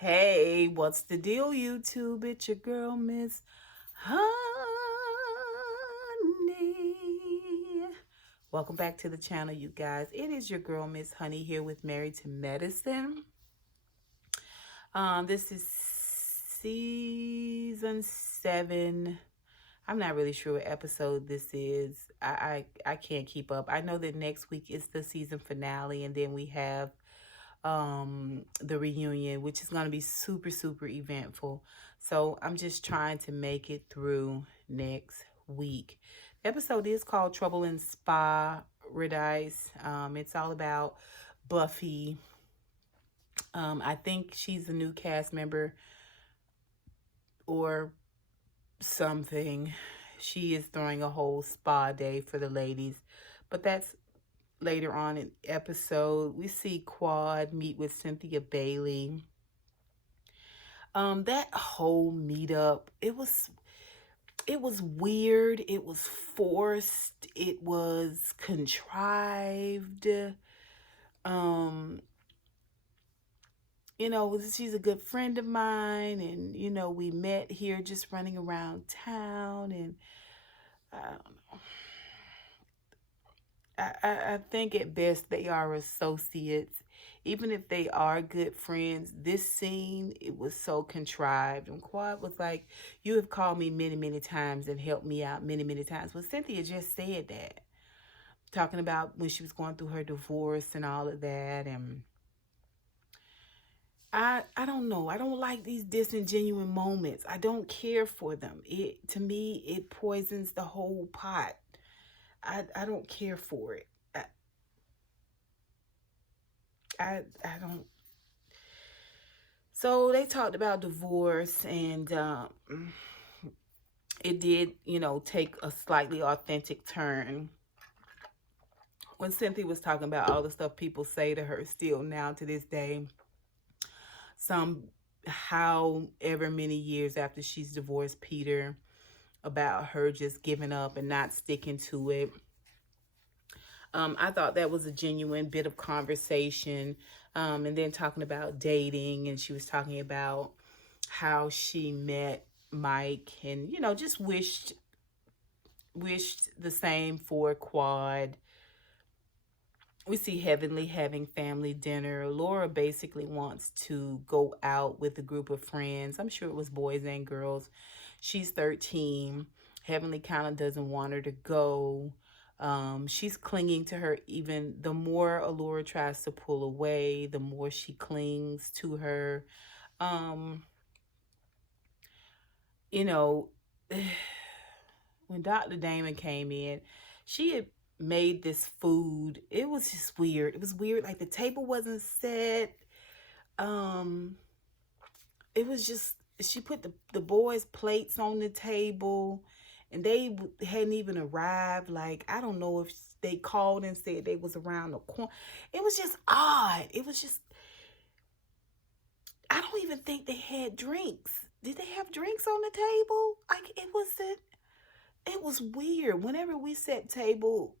Hey, what's the deal, YouTube? It's your girl, Miss Honey. Welcome back to the channel, you guys. It is your girl, Miss Honey, here with Married to Medicine. This is season 7. I'm not really sure what episode this is. I can't keep up. I know that next week is the season finale, and then we have the reunion, which is going to be super eventful. So I'm just trying to make it through next week. The episode is called Trouble in Paradise. It's all about Buffy. I think she's a new cast member or something. She is throwing a whole spa day for the ladies, but that's later on in the episode. We see Quad meet with Cynthia Bailey. That whole meetup, it was weird, it was forced, it was contrived. She's a good friend of mine, and we met here just running around town, and I don't know. I think at best they are associates. Even if they are good friends, this scene, it was so contrived. And Quad was like, you have called me many times and helped me out many times. Well, Cynthia just said that. Talking about when she was going through her divorce and all of that. And I don't know. I don't like these disingenuous moments. I don't care for them. To me, it poisons the whole pot. I don't care for it. I don't. So they talked about divorce, and it did, take a slightly authentic turn when Cynthia was talking about all the stuff people say to her still now to this day. Some however many years after she's divorced Peter, about her just giving up and not sticking to it. I thought that was a genuine bit of conversation. And then talking about dating, and she was talking about how she met Mike, and just wished the same for Quad. We see Heavenly having family dinner. Laura basically wants to go out with a group of friends. I'm sure it was boys and girls. She's 13. Heavenly kind of doesn't want her to go. She's clinging to her. Even the more Allura tries to pull away, the more she clings to her. When Dr. Damon came in, she had made this food. It was just weird. It was weird. Like the table wasn't set. It was just, she put the boys' plates on the table, and they hadn't even arrived. Like, I don't know if they called and said they was around the corner. It was just odd. It was just, I don't even think they had drinks. Did they have drinks on the table? Like, it was weird. Whenever we set table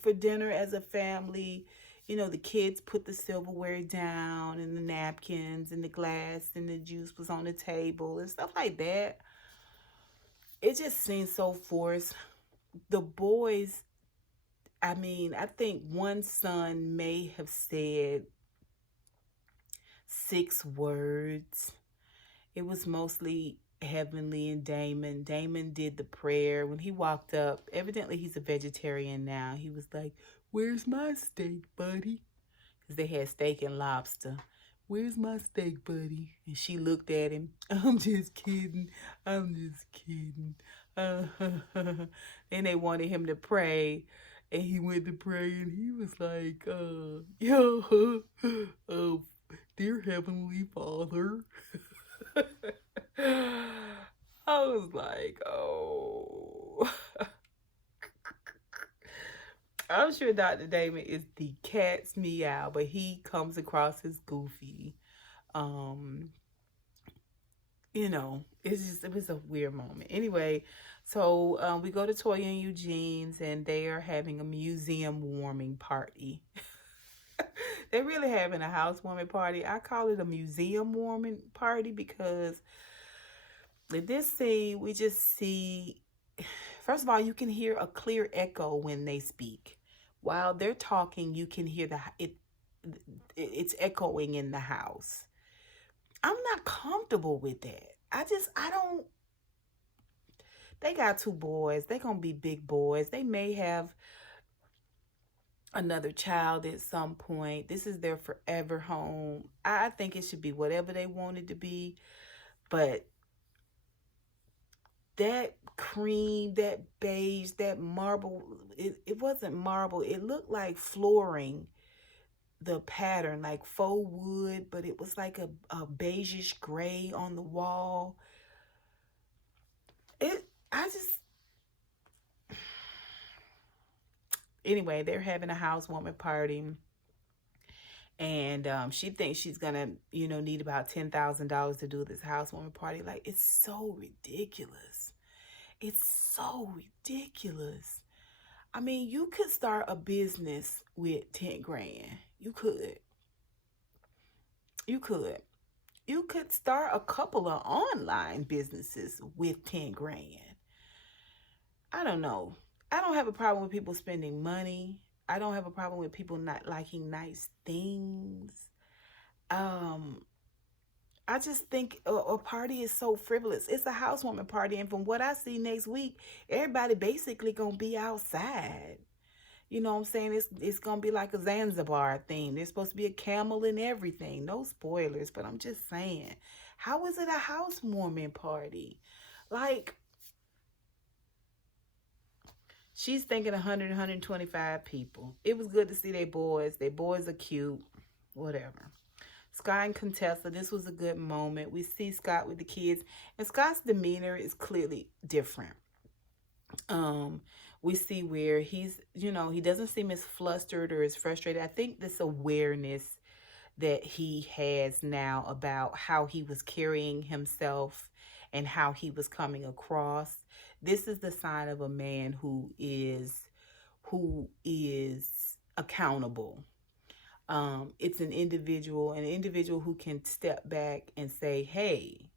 for dinner as a family, the kids put the silverware down and the napkins and the glass and the juice was on the table and stuff like that. It just seemed so forced. The boys, I think one son may have said 6 words. It was mostly Heavenly and Damon. Damon did the prayer. When he walked up, evidently he's a vegetarian now. He was like, "Where's my steak, buddy?" Because they had steak and lobster. "Where's my steak, buddy?" And she looked at him. "I'm just kidding. I'm just kidding." Then they wanted him to pray. And he went to pray, and he was like, "Dear Heavenly Father." I was like, oh. I'm sure Dr. Damon is the cat's meow, but he comes across as goofy. It was a weird moment. Anyway, so we go to Toya and Eugene's, and they are having a museum warming party. They're really having a housewarming party. I call it a museum warming party because in this scene, we just see, first of all, you can hear a clear echo when they speak. While they're talking, you can hear it's echoing in the house. I'm not comfortable with that. I don't, they got two boys. They're going to be big boys. They may have another child at some point. This is their forever home. I think it should be whatever they want it to be. But that cream, that beige, that marble, it wasn't marble. It looked like flooring, the pattern, like faux wood, but it was like a beigeish gray on the wall. I just, anyway, they're having a housewarming party. And she thinks she's gonna, need about $10,000 to do this housewarming party. Like, it's so ridiculous. It's so ridiculous. I mean, you could start a business with 10 grand. You could. You could. You could start a couple of online businesses with 10 grand. I don't know. I don't have a problem with people spending money. I don't have a problem with people not liking nice things. I just think a party is so frivolous. It's a housewarming party, and from what I see next week, everybody basically gonna be outside. You know what I'm saying? It's gonna be like a Zanzibar theme. There's supposed to be a camel and everything. No spoilers, but I'm just saying, how is it a housewarming party? Like, she's thinking 100, 125 people. It was good to see their boys. Their boys are cute. Whatever. Scott and Contessa, this was a good moment. We see Scott with the kids, and Scott's demeanor is clearly different. We see where he's, he doesn't seem as flustered or as frustrated. I think this awareness that he has now about how he was carrying himself and how he was coming across. This is the sign of a man who is accountable. It's an individual who can step back and say, hey,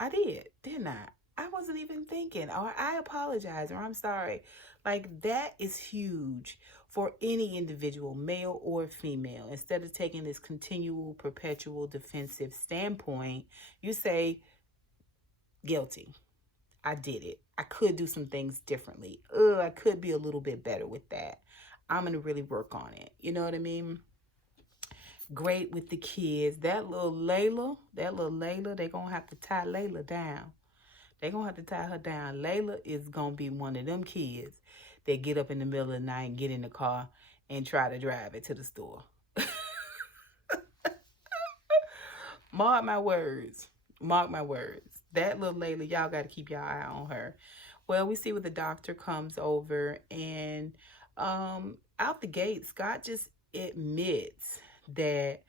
I did, didn't I? I wasn't even thinking, or I apologize, or I'm sorry. Like, that is huge for any individual, male or female. Instead of taking this continual, perpetual defensive standpoint, you say, guilty. I did it. I could do some things differently. I could be a little bit better with that. I'm going to really work on it. You know what I mean? Great with the kids. That little Layla, they're going to have to tie Layla down. They're going to have to tie her down. Layla is going to be one of them kids that get up in the middle of the night and get in the car and try to drive it to the store. Mark my words. Mark my words. That little Layla, y'all got to keep y'all eye on her. Well, we see where the doctor comes over, and out the gate, Scott just admits that,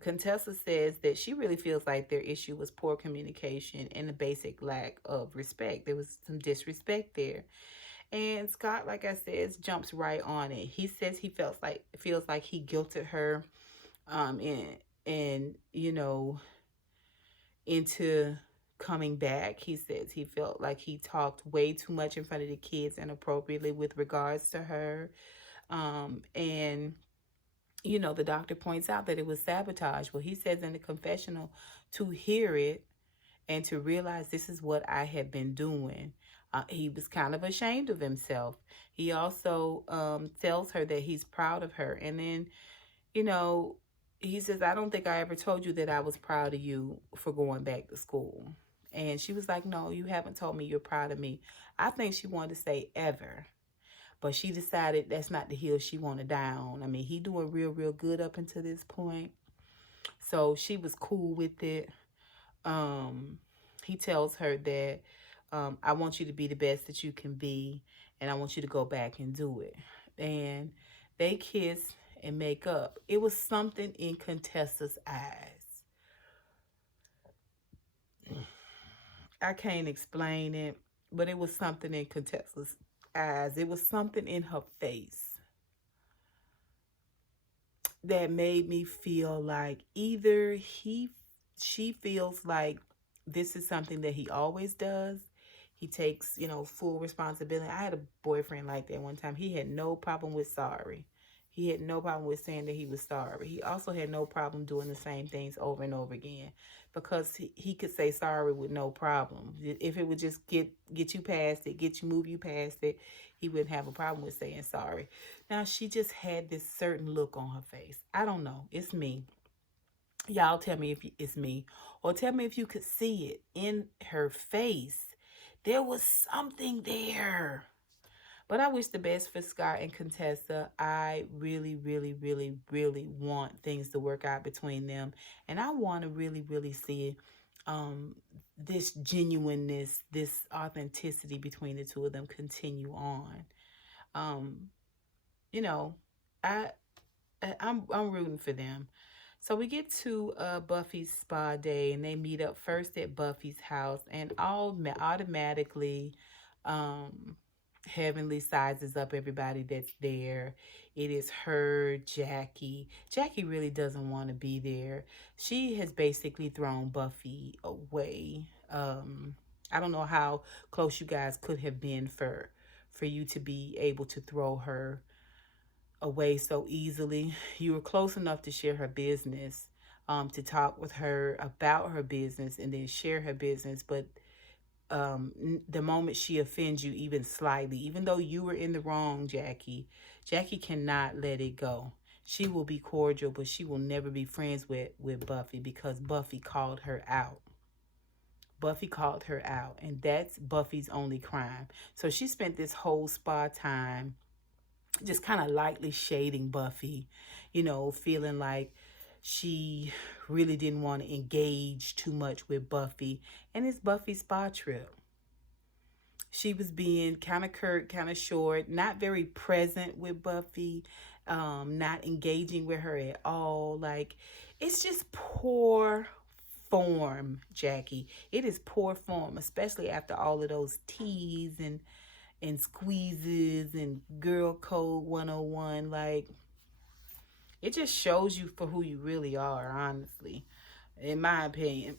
Contessa says that she really feels like their issue was poor communication and a basic lack of respect. There was some disrespect there. And Scott, like I said, jumps right on it. He says he feels like he guilted her and into coming back. He says he felt like he talked way too much in front of the kids inappropriately with regards to her. And the doctor points out that it was sabotage. Well, he says in the confessional, to hear it and to realize this is what I had been doing. He was kind of ashamed of himself. He also tells her that he's proud of her. And then, he says, I don't think I ever told you that I was proud of you for going back to school. And she was like, no, you haven't told me you're proud of me. I think she wanted to say ever. But she decided that's not the hill she wanted to die on. I mean, he doing real, real good up until this point. So she was cool with it. He tells her that I want you to be the best that you can be. And I want you to go back and do it. And they kiss and make up. It was something in Contessa's eyes. I can't explain it, but it was something in Contessa's eyes. It was something in her face that made me feel like either she feels like this is something that he always does. He takes, full responsibility. I had a boyfriend like that one time. He had no problem with sorry. He had no problem with saying that he was sorry. He also had no problem doing the same things over and over again because he could say sorry with no problem. If it would just get you past it, move you past it, he wouldn't have a problem with saying sorry. Now, she just had this certain look on her face. I don't know. It's me. Y'all tell me if it's me, or tell me if you could see it in her face. There was something there. But I wish the best for Scott and Contessa. I really, really, really, really want things to work out between them. And I want to really, really see this genuineness, this authenticity between the two of them continue on. You know, I'm rooting for them. So we get to Buffy's spa day, and they meet up first at Buffy's house, and automatically Heavenly sizes up everybody that's there. It is her, Jackie. Jackie really doesn't want to be there. She has basically thrown Buffy away. I don't know how close you guys could have been for you to be able to throw her away so easily. You were close enough to share her business, to talk with her about her business and then share her business. But the moment she offends you even slightly, even though you were in the wrong, Jackie cannot let it go. She will be cordial, but she will never be friends with Buffy because Buffy called her out. Buffy called her out, and that's Buffy's only crime. So she spent this whole spa time just kind of lightly shading Buffy, feeling like she really didn't want to engage too much with Buffy. And it's Buffy's spa trip. She was being kind of curt, kind of short, not very present with Buffy, not engaging with her at all. Like, it's just poor form, Jackie. It is poor form, especially after all of those teas and squeezes and girl code 101. Like, it just shows you for who you really are, honestly, in my opinion.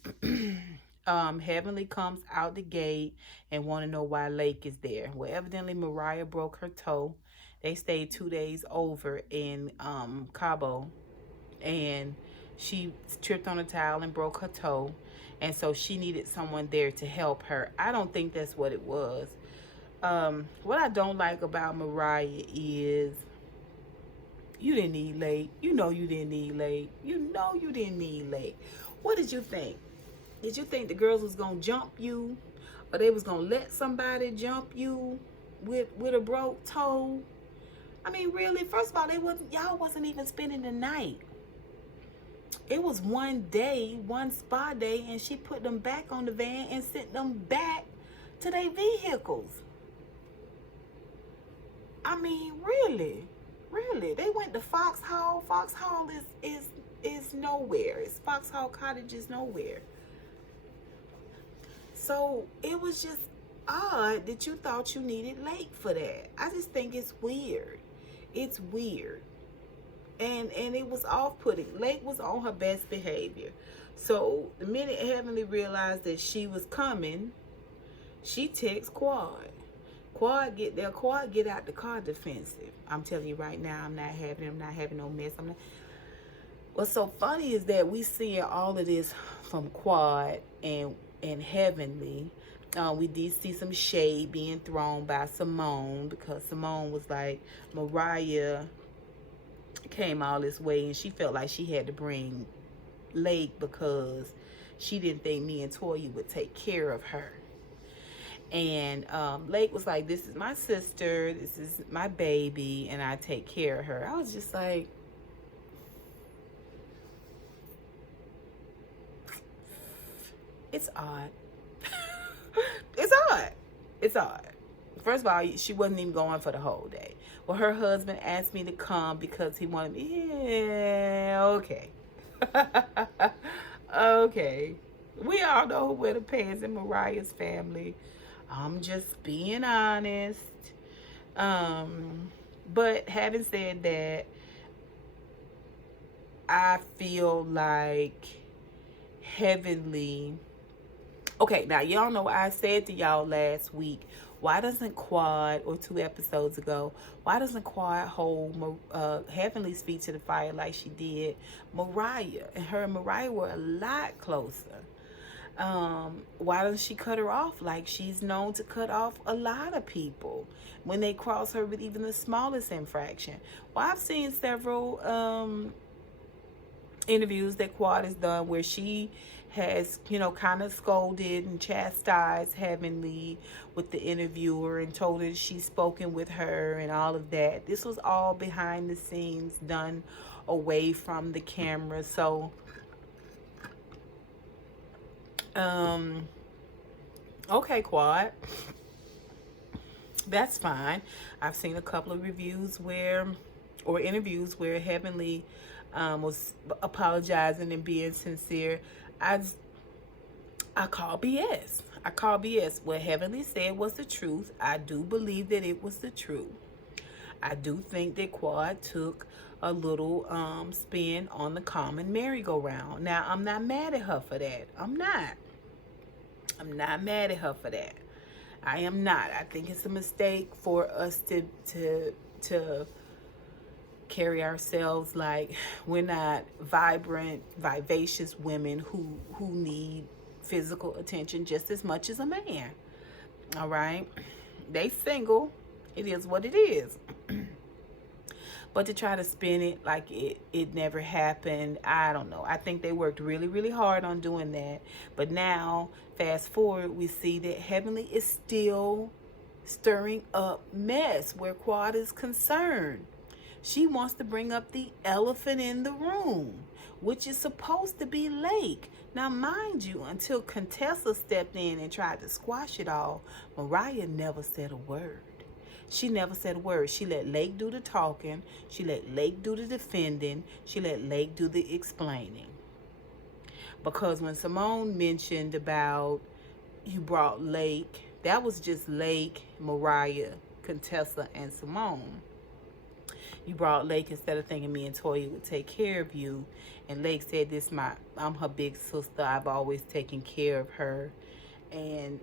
Heavenly comes out the gate and want to know why Lake is there. Well, evidently Mariah broke her toe. They stayed 2 days over in Cabo, and she tripped on a towel and broke her toe, and so she needed someone there to help her. I don't think that's what it was. What I don't like about Mariah is you didn't need Lake. You didn't need Lake. You didn't need Lake. What did you think? Did you think the girls was going to jump you? Or they was going to let somebody jump you with a broke toe? I mean, really, first of all, y'all wasn't even spending the night. It was one day, one spa day, and she put them back on the van and sent them back to their vehicles. I mean, really, they went to Foxhall. Foxhall is nowhere. It's Foxhall Cottage is nowhere. So it was just odd that you thought you needed Lake for that. I just think it's weird. It's weird, and it was off-putting. Lake was on her best behavior. So the minute Heavenly realized that she was coming, she texts Quad. Quad get out the car defensive. I'm telling you right now, I'm not having no mess. What's so funny is that we seeing all of this from Quad and Heavenly. We did see some shade being thrown by Simone, because Simone was like, Mariah came all this way and she felt like she had to bring Lake because she didn't think me and Toya would take care of her. And Lake was like, this is my sister, this is my baby, and I take care of her. I was just like, it's odd. It's odd. First of all, she wasn't even going for the whole day. Well, her husband asked me to come because he wanted me. Yeah, okay. Okay. We all know who wear the pants in Mariah's family. I'm just being honest. But having said that, I feel like Heavenly. Okay, now y'all know I said to y'all last week, why doesn't Quad, or 2 episodes ago, why doesn't Quad hold Heavenly's feet to the fire like she did Mariah? And her and Mariah were a lot closer. Why doesn't she cut her off like she's known to cut off a lot of people when they cross her with even the smallest infraction? Well, I've seen several interviews that Quad has done where she has, kind of scolded and chastised Heavenly with the interviewer and told her she's spoken with her and all of that. This was all behind the scenes, done away from the camera. So, okay, Quad, that's fine. I've seen a couple of interviews where Heavenly was apologizing and being sincere. I call BS. I call BS. What Heavenly said was the truth. I do believe that it was the truth. I do think that Quad took a little spin on the common merry-go-round. Now, I'm not mad at her for that. I'm not mad at her for that. I am not. I think it's a mistake for us to carry ourselves like we're not vibrant, vivacious women who need physical attention just as much as a man. All right? They single. It is what it is. But to try to spin it like it never happened, I don't know. I think they worked really, really hard on doing that. But now, fast forward, we see that Heavenly is still stirring up mess where Quad is concerned. She wants to bring up the elephant in the room, which is supposed to be Lake. Now, mind you, until Contessa stepped in and tried to squash it all, Mariah never said a word. She never said a word. She let Lake do the talking. She let Lake do the defending. She let Lake do the explaining. Because when Simone mentioned about you brought Lake, that was just Lake, Mariah, Contessa, and Simone. You brought Lake instead of thinking me and Toya would take care of you. And Lake said, I'm her big sister. I've always taken care of her. And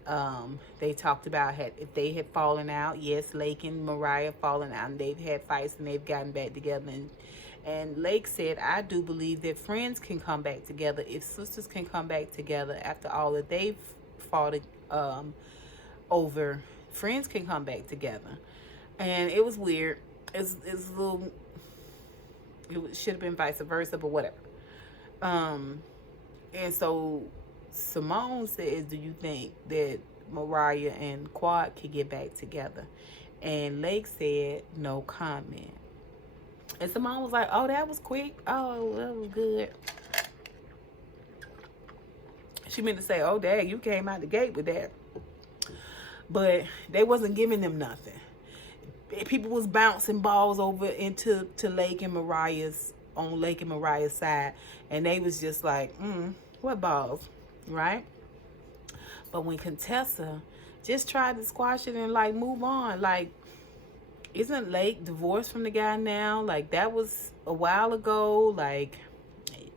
they talked about if they had fallen out. Yes, Lake and Mariah fallen out, and they've had fights and they've gotten back together. And Lake said, I do believe that friends can come back together. If sisters can come back together after all that they've fought over, friends can come back together. And it was weird. It's a little. It should have been vice versa, but whatever. And so Simone says, do you think that Mariah and Quad could get back together? And Lake said, no comment. And Simone was like, oh, that was quick. Oh, that was good. She meant to say, oh, dang, you came out the gate with that. But they wasn't giving them nothing. People was bouncing balls over into Lake and Mariah's side. And they was just like, what balls? Right? But when Contessa just tried to squash it and like move on, like, isn't Lake divorced from the guy now? Like, that was a while ago. Like,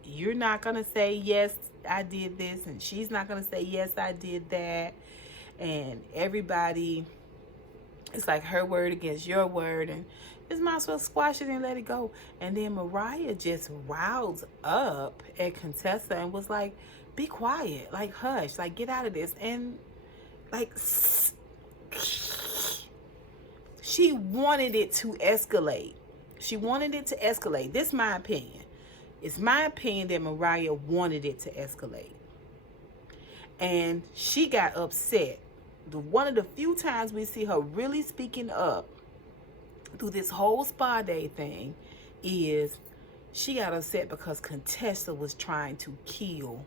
you're not gonna say yes, I did this, and she's not gonna say yes, I did that. And everybody, it's like her word against your word, and just might as well squash it and let it go. And then Mariah just roused up at Contessa and was like, be quiet, like hush, like get out of this. And like she wanted it to escalate. This is my opinion. It's my opinion that Mariah wanted it to escalate. And she got upset. One of the few times we see her really speaking up through this whole spa day thing is she got upset because Contessa was trying to kill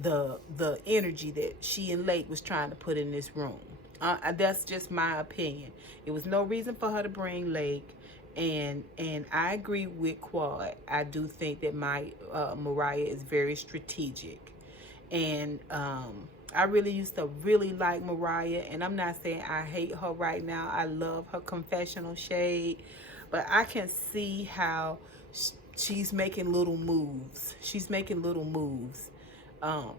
the energy that she and Lake was trying to put in this room. That's just my opinion. It was no reason for her to bring Lake, and I agree with Quad. I do think that Mariah is very strategic, and I really used to really like Mariah, and I'm not saying I hate her right now. I love her confessional shade, but I can see how she's making little moves. She's making little moves um,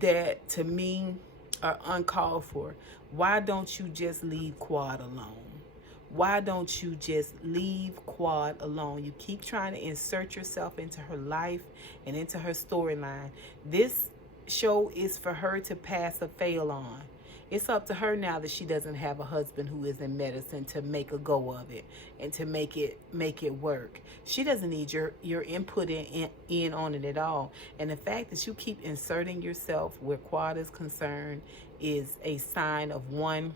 that to me are uncalled for. Why don't you just leave Quad alone? Why don't you just leave Quad alone? You keep trying to insert yourself into her life and into her storyline. This show is for her to pass or fail on. It's up to her now that she doesn't have a husband who is in medicine to make a go of it and to make it work. She doesn't need your input in on it at all. And the fact that you keep inserting yourself where Quad is concerned is a sign of, one,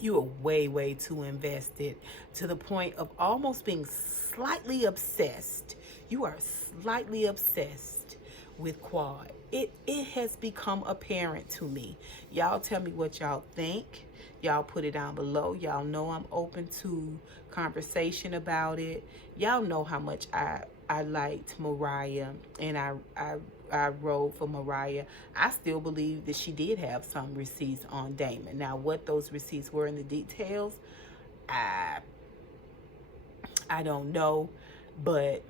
you are way too invested, to the point of almost being slightly obsessed. You are slightly obsessed with Quad. It has become apparent to me. Y'all tell me what y'all think. Y'all put it down below. Y'all know I'm open to conversation about it. Y'all know how much I liked Mariah, and I rode for Mariah. I still believe that she did have some receipts on Damon. Now, what those receipts were in the details, I don't know, but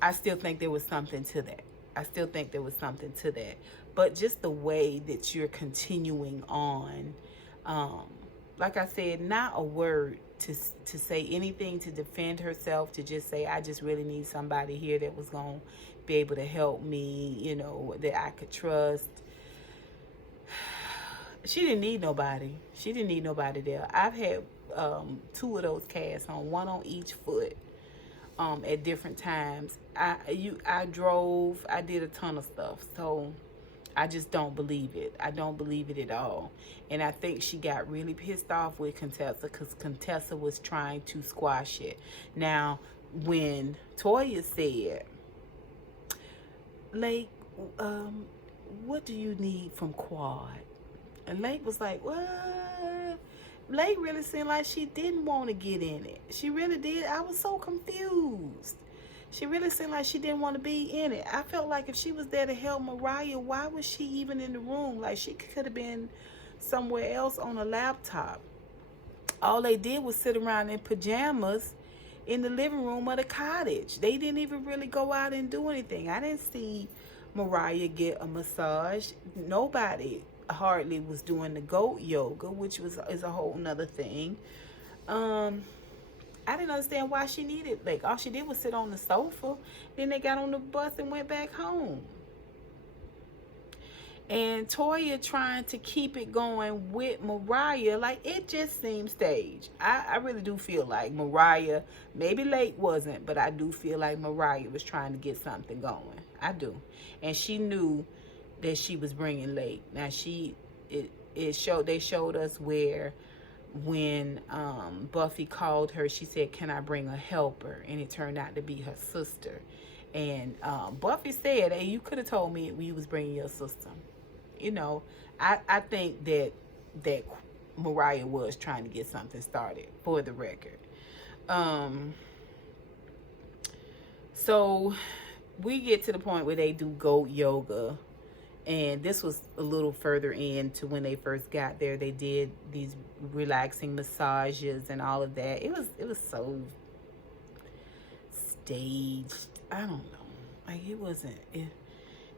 I still think there was something to that. I still think there was something to that. But just the way that you're continuing on, like I said, not a word to say anything to defend herself, to just say, I just really need somebody here that was going to be able to help me, you know, that I could trust. She didn't need nobody. She didn't need nobody there. I've had 2 of those casts on, one on each foot. At different times. I drove, I did a ton of stuff, so I just don't believe it. I don't believe it at all. And I think she got really pissed off with Contessa because Contessa was trying to squash it. Now, when Toya said, Lake, what do you need from Quad? And Lake was like, what? Lake really seemed like she didn't want to get in it. She really did. I was so confused. She really seemed like she didn't want to be in it. I felt like if she was there to help Mariah, why was she even in the room? Like, she could have been somewhere else on a laptop. All they did was sit around in pajamas in the living room of the cottage. They didn't even really go out and do anything. I didn't see Mariah get a massage. Nobody hardly was doing the goat yoga, which is a whole nother thing. I didn't understand why she needed, like, all she did was sit on the sofa. Then they got on the bus and went back home. And Toya trying to keep it going with Mariah, like, it just seemed staged. I really do feel like Mariah, maybe Lake wasn't, but I do feel like Mariah was trying to get something going. I do. And she knew that she was bringing Lake. Now, they showed us where when Buffy called her, she said, can I bring a helper? And it turned out to be her sister. And Buffy said, hey, you could have told me you was bringing your sister. You know, I think that Mariah was trying to get something started, for the record. So we get to the point where they do goat yoga. And this was a little further into when they first got there. They did these relaxing massages and all of that. It was so staged. I don't know. Like, it wasn't.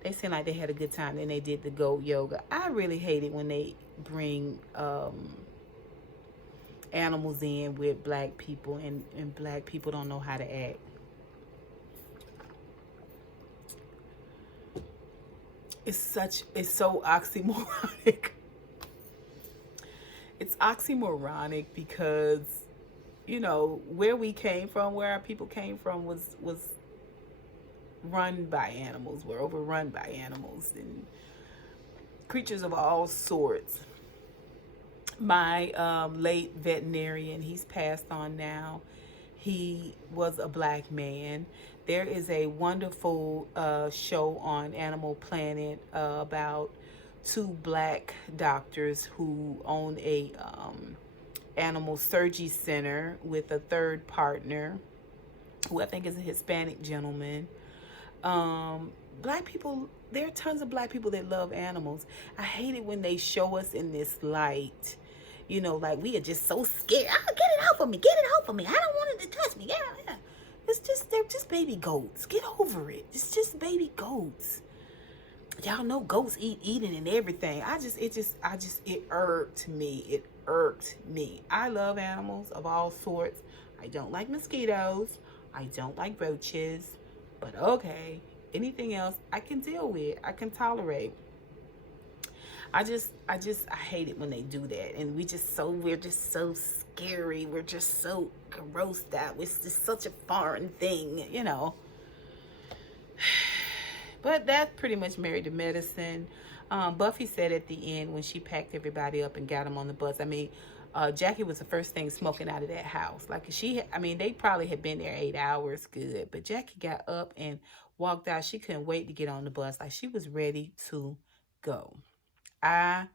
They seemed like they had a good time. Then they did the goat yoga. I really hate it when they bring animals in with black people and black people don't know how to act. It's so oxymoronic. It's oxymoronic because, you know, where we came from, where our people came from was run by animals. We're overrun by animals and creatures of all sorts. My late veterinarian, he's passed on now. He was a black man. There is a wonderful show on Animal Planet about 2 black doctors who own a animal surgery center with a third partner, who I think is a Hispanic gentleman. Black people there are tons of black people that love animals. I hate it when they show us in this light. You know, like we are just so scared. Oh, get it off of me. Get it off of me. I don't want it to touch me. Yeah. It's just, they're just baby goats. Get over it. It's just baby goats. Y'all know goats eating and everything. It irked me. It irked me. I love animals of all sorts. I don't like mosquitoes. I don't like roaches. But okay, anything else I can deal with. I can tolerate. I hate it when they do that. And we're just so scary. We're just so grossed out. It's just such a foreign thing, you know. But that's pretty much Married to Medicine. Buffy said at the end when she packed everybody up and got them on the bus. I mean, Jackie was the first thing smoking out of that house. Like they probably had been there 8 hours, good. But Jackie got up and walked out. She couldn't wait to get on the bus. Like she was ready to go. I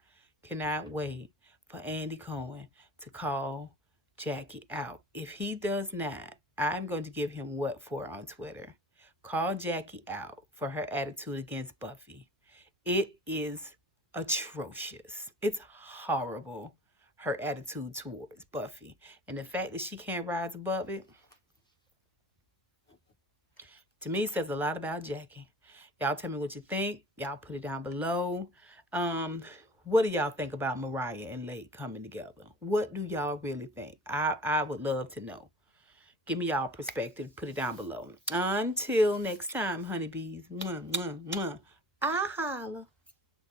cannot wait for Andy Cohen to call Jackie out. If he does not, I'm going to give him what for on Twitter. Call Jackie out for her attitude against Buffy. It is atrocious. It's horrible, her attitude towards Buffy. And the fact that she can't rise above it, to me, says a lot about Jackie. Y'all tell me what you think. Y'all put it down below. What do y'all think about Mariah and Lake coming together? What do y'all really think? I would love to know. Give me y'all perspective. Put it down below. Until next time, honeybees. Mwah, mwah, mwah. I holla.